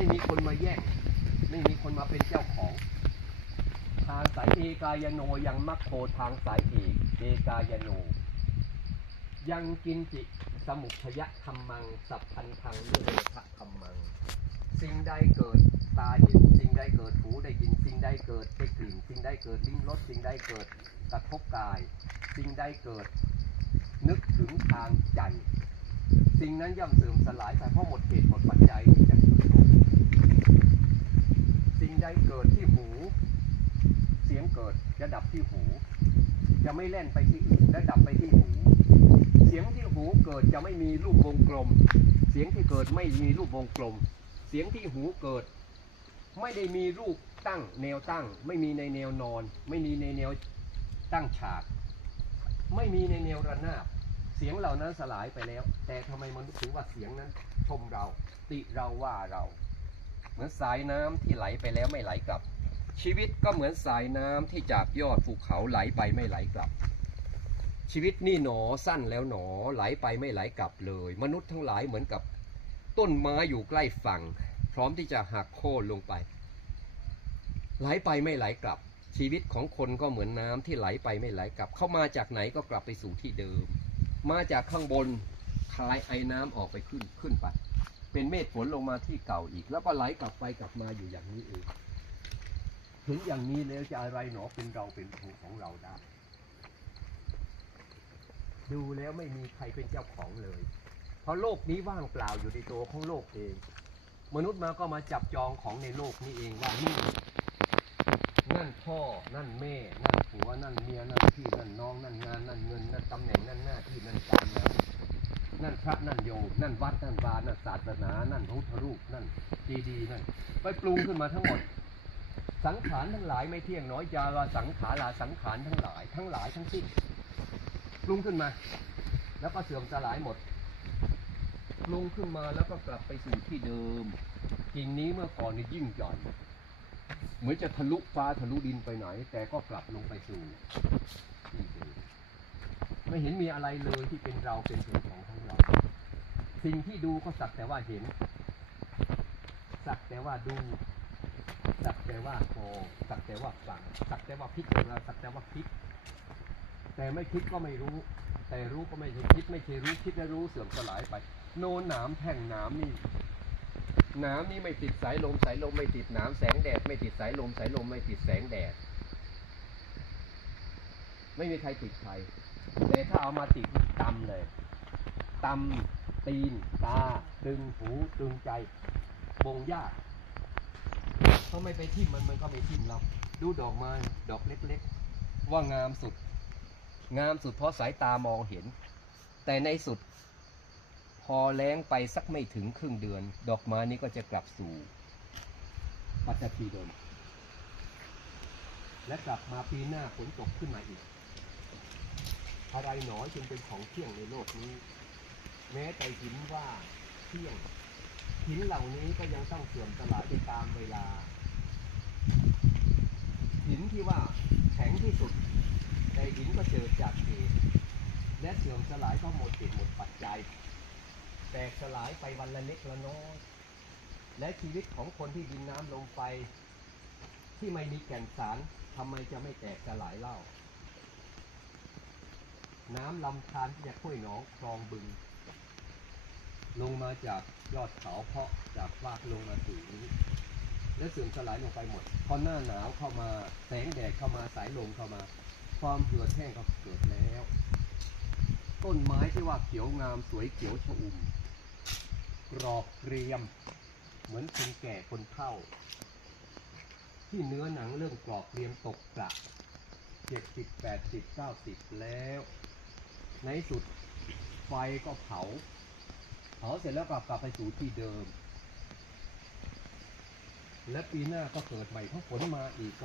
ไม่มีคนมาแย่งไม่มีคนมาเป็นเจ้าของ ทางสายเอกายโนยังมัคโคทางสายเอกเอกายโน ยังกินจิสมุทยะธรรมัง สัพพันธังเรื่องทะธรรมัง สิ่งใดเกิดตาเห็นสิ่งใดเกิดหูได้ยินสิ่งใดเกิดได้กลิ่นสิ่งใดเกิดลิ้มรสสิ่งใดเกิดกระทบกาย สิ่งใดเกิด นึกถึงทางใจ สิ่งนั้นย่อมเสื่อมสลายไปเพราะหมดเหตุหมดปัจจัยที่จะเกิด สิ่งใดเกิดที่หู เสียงเกิดจะดับที่หู จะไม่แล่นไปที่อื่นและดับไปที่หู เสียงที่หูเกิดจะไม่มีรูปวงกลม เสียงที่เกิดไม่มีรูปวงกลม เสียงที่หูเกิด ไม่ได้มีรูปตั้งแนวตั้ง ไม่มีในแนวนอน ไม่มีในแนวตั้งฉาก ไม่มีในแนวระนาบเสียงเหล่านั้นสลายไปแล้ว แต่ทำไมมนุษย์ถึงว่าเสียงนั้นชมเรา ติเราว่าเรา เหมือนสายน้ำที่ไหลไปแล้วไม่ไหลกลับ ชีวิตก็เหมือนสายน้ำที่จากยอดภูเขาไหลไปไม่ไหลกลับ ชีวิตนี่หนอสั้นแล้วหนอไหลไปไม่ไหลกลับเลย มนุษย์ทั้งหลายเหมือนกับต้นไม้อยู่ใกล้ฝั่ง พร้อมที่จะหักโค่นลงไป ไหลไปไม่ไหลกลับ ชีวิตของคนก็เหมือนน้ำที่ไหลไปไม่ไหลกลับ เข้ามาจากไหนก็กลับไปสู่ที่เดิม มาจากข้างบนคายไอ้น้ำออกไปขึ้นขึ้นไป เป็นเมฆฝนลงมาที่เก่าอีก แล้วก็ไหลกลับไปกลับมาอยู่อย่างนี้เองถึงอย่างนี้แล้วจะอะไรหนอเป็นเราเป็นของเราได้ ดูแล้วไม่มีใครเป็นเจ้าของเลย เพราะโลกนี้ว่างเปล่าอยู่ในตัวของโลกเอง มนุษย์มาก็มาจับจองของในโลกนี้เองว่านี่นั่นพ่อ นั่นแม่ นั่นผัว นั่นเมีย นั่นพี่ นั่นน้อง นั่นงาน นั่นเงิน นั่นตำแหน่ง นั่นหน้าที่ นั่นการงาน นั่นพระนั่นโยมนั่นวัดนั่นวานั่นศาสนา นั่นพระพุทธรูปนั่นเจดีย์นั่นไปปรุงขึ้นมาทั้งหมด สังขารทั้งหลายไม่เที่ยงน้อยยาลาสังขาราสังขารทั้งหลาย ทั้งหลายทั้งสิ้นปรุงขึ้นมา แล้วก็เสื่อมสลายหมดปรุงขึ้นมาแล้วก็กลับไปสู่ที่เดิมกิ่งนี้เมื่อก่อนนี่ยิ่งหญ่เหมือนจะทะลุฟ้าทะลุดินไปไหน แต่ก็กลับลงไปสู่ที่เดิมไม่เห็นมีอะไรเลยที่เป็นเราเป็นตัวของของ สิ่งที่ดูก็สักแต่ว่าเห็น สักแต่ว่าดู สักแต่ว่าพอสักแต่ว่าฟัง สักแต่ว่าพิจารณาสักแต่ว่าคิด แต่ไม่คิดก็ไม่รู้ แต่รู้ก็ไม่ใช่คิด ไม่ใช่รู้คิดและรู้เสื่อมสลายไป โนนหนามแท่งหนามนี่หนามนี่ไม่ติดสายลมสายลมไม่ติดหนามแสงแดดไม่ติดสายลมสายลมไม่ติดแสงแดด ไม่มีใครติดใครแต่ถ้าเอามาติดนี่ำเลยตำ ตีน ตา ตึงหู ตึงใจบงยากถ้าไม่ไปทิ่มมันมันก็ไม่ทิ่มเรา ดูดอกไม้ดอกเล็กๆ ว่างามสุด งามสุดเพราะสายตามองเห็น แต่ในสุด พอแล้งไปสักไม่ถึงครึ่งเดือน ดอกไม้นี้ก็จะกลับสู่ ปัจจุบันเดิม และกลับมาปีหน้าฝนตกขึ้นมาอีกอะไรหนอจึงเป็นของเที่ยงในโลกนี้ แม้แต่หินว่าเที่ยงหินเหล่านี้ก็ยังต้องเสื่อมสลายไปตามเวลา หินที่ว่าแข็งที่สุดแต่หินก็เจอจากเหตุและเสื่อมสลายก็หมดเหตุหมดปัจจัย แตกสลายไปวันละเล็กละน้อยและชีวิตของคนที่ดินน้ำลงไป ที่ไม่มีแก่นสารทำไมจะไม่แตกสลายเล่า น้ำลำธารที่จะห้วยหนองคลองบึง ลงมาจากยอดเขาเพาะจากฟากลงมาสู่นี้ และเสื่อมสลายลงไปหมด พอหน้าหนาวเข้ามาแสงแดดเข้ามาสายลมเข้ามา ความเหือดแห้งก็เกิดแล้ว ต้นไม้ที่ว่าเขียวงามสวยเขียวชอุ่มกรอบเกรียม เหมือนคนแก่คนเฒ่า ที่เนื้อหนังเริ่มกรอบเกรียมตกกระเจ็ดสิบแปดสิบเก้าสิบแล้ว ในสุดไฟก็เผา เผาเสร็จแล้วก็กลับไปสู่ที่เดิม และปีหน้าก็เกิดใหม่เพราะฝนมาอีกก็